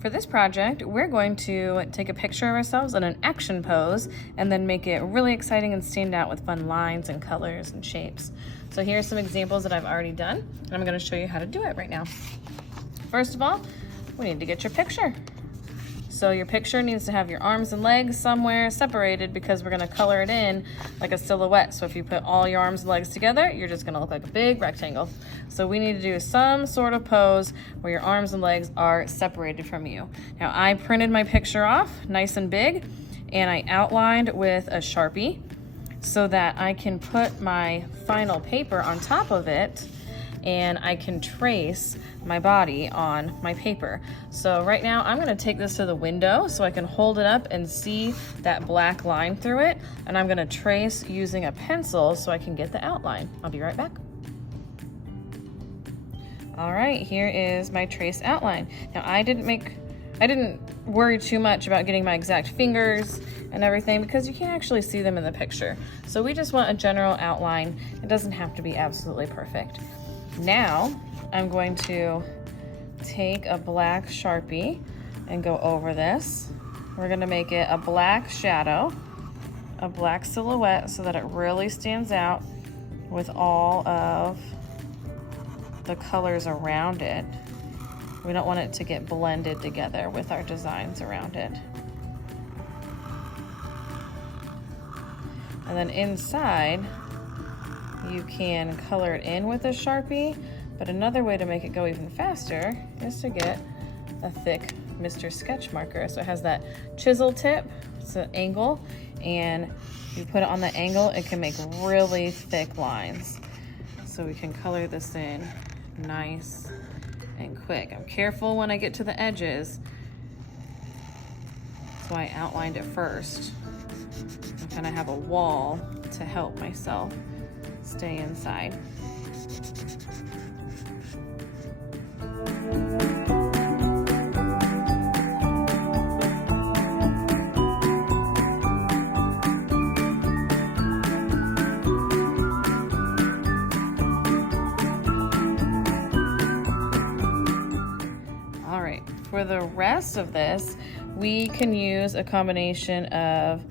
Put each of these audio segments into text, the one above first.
For this project, we're going to take a picture of ourselves in an action pose and then make it really exciting and stand out with fun lines and colors and shapes. So here are some examples that I've already done, and I'm going to show you how to do it right now. First of all, we need to get your picture. So your picture needs to have your arms and legs somewhere separated because we're going to color it in like a silhouette. So if you put all your arms and legs together, you're just going to look like a big rectangle. So we need to do some sort of pose where your arms and legs are separated from you. Now I printed my picture off nice and big and I outlined with a Sharpie so that I can put my final paper on top of it and I can trace my body on my paper. So right now I'm gonna take this to the window so I can hold it up and see that black line through it, and I'm gonna trace using a pencil so I can get the outline. I'll be right back. All right, here is my trace outline. Now I didn't worry too much about getting my exact fingers and everything because you can't actually see them in the picture. So we just want a general outline. It doesn't have to be absolutely perfect. Now, I'm going to take a black Sharpie and go over this. We're gonna make it a black shadow, a black silhouette so that it really stands out with all of the colors around it. We don't want it to get blended together with our designs around it. And then inside, you can color it in with a Sharpie, but another way to make it go even faster is to get a thick Mr. Sketch marker. So it has that chisel tip, it's an angle, and if you put it on the angle, it can make really thick lines. So we can color this in nice and quick. I'm careful when I get to the edges, so I outlined it first. I kind of have a wall to help myself stay inside. All right, for the rest of this, we can use a combination of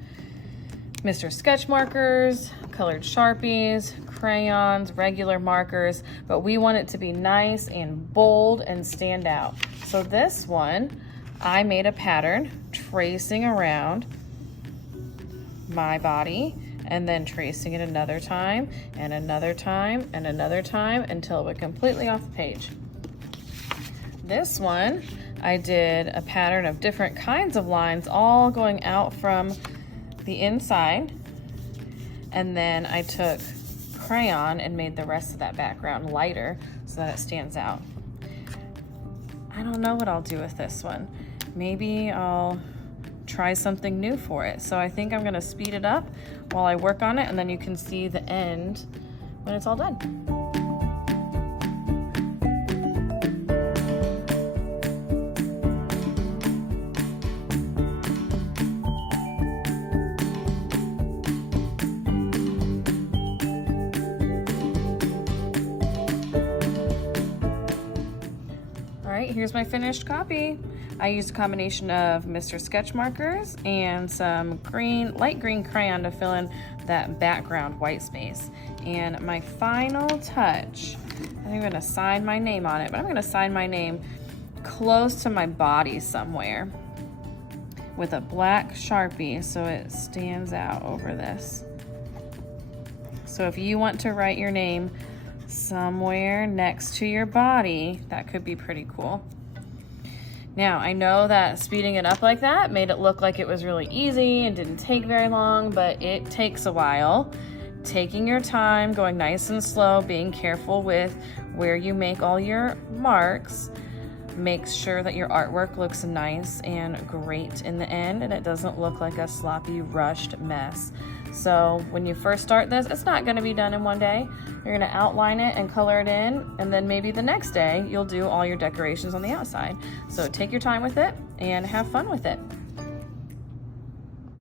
Mr. Sketch markers, colored Sharpies, crayons, regular markers, but we want it to be nice and bold and stand out. So this one, I made a pattern tracing around my body and then tracing it another time and another time and another time until it went completely off the page. This one, I did a pattern of different kinds of lines all going out from the inside, and then I took crayon and made the rest of that background lighter so that it stands out. I don't know what I'll do with this one. Maybe I'll try something new for it. So I think I'm gonna speed it up while I work on it, and then you can see the end when it's all done. Here's my finished copy. I used a combination of Mr. Sketch markers and some light green crayon to fill in that background white space. And my final touch, I think I'm gonna sign my name on it, but I'm gonna sign my name close to my body somewhere with a black Sharpie so it stands out over this. So if you want to write your name somewhere next to your body, that could be pretty cool. Now, I know that speeding it up like that made it look like it was really easy and didn't take very long, but it takes a while. Taking your time, going nice and slow, being careful with where you make all your marks, makes sure that your artwork looks nice and great in the end and it doesn't look like a sloppy, rushed mess. So when you first start this, it's not gonna be done in one day. You're gonna outline it and color it in, and then maybe the next day you'll do all your decorations on the outside. So take your time with it and have fun with it.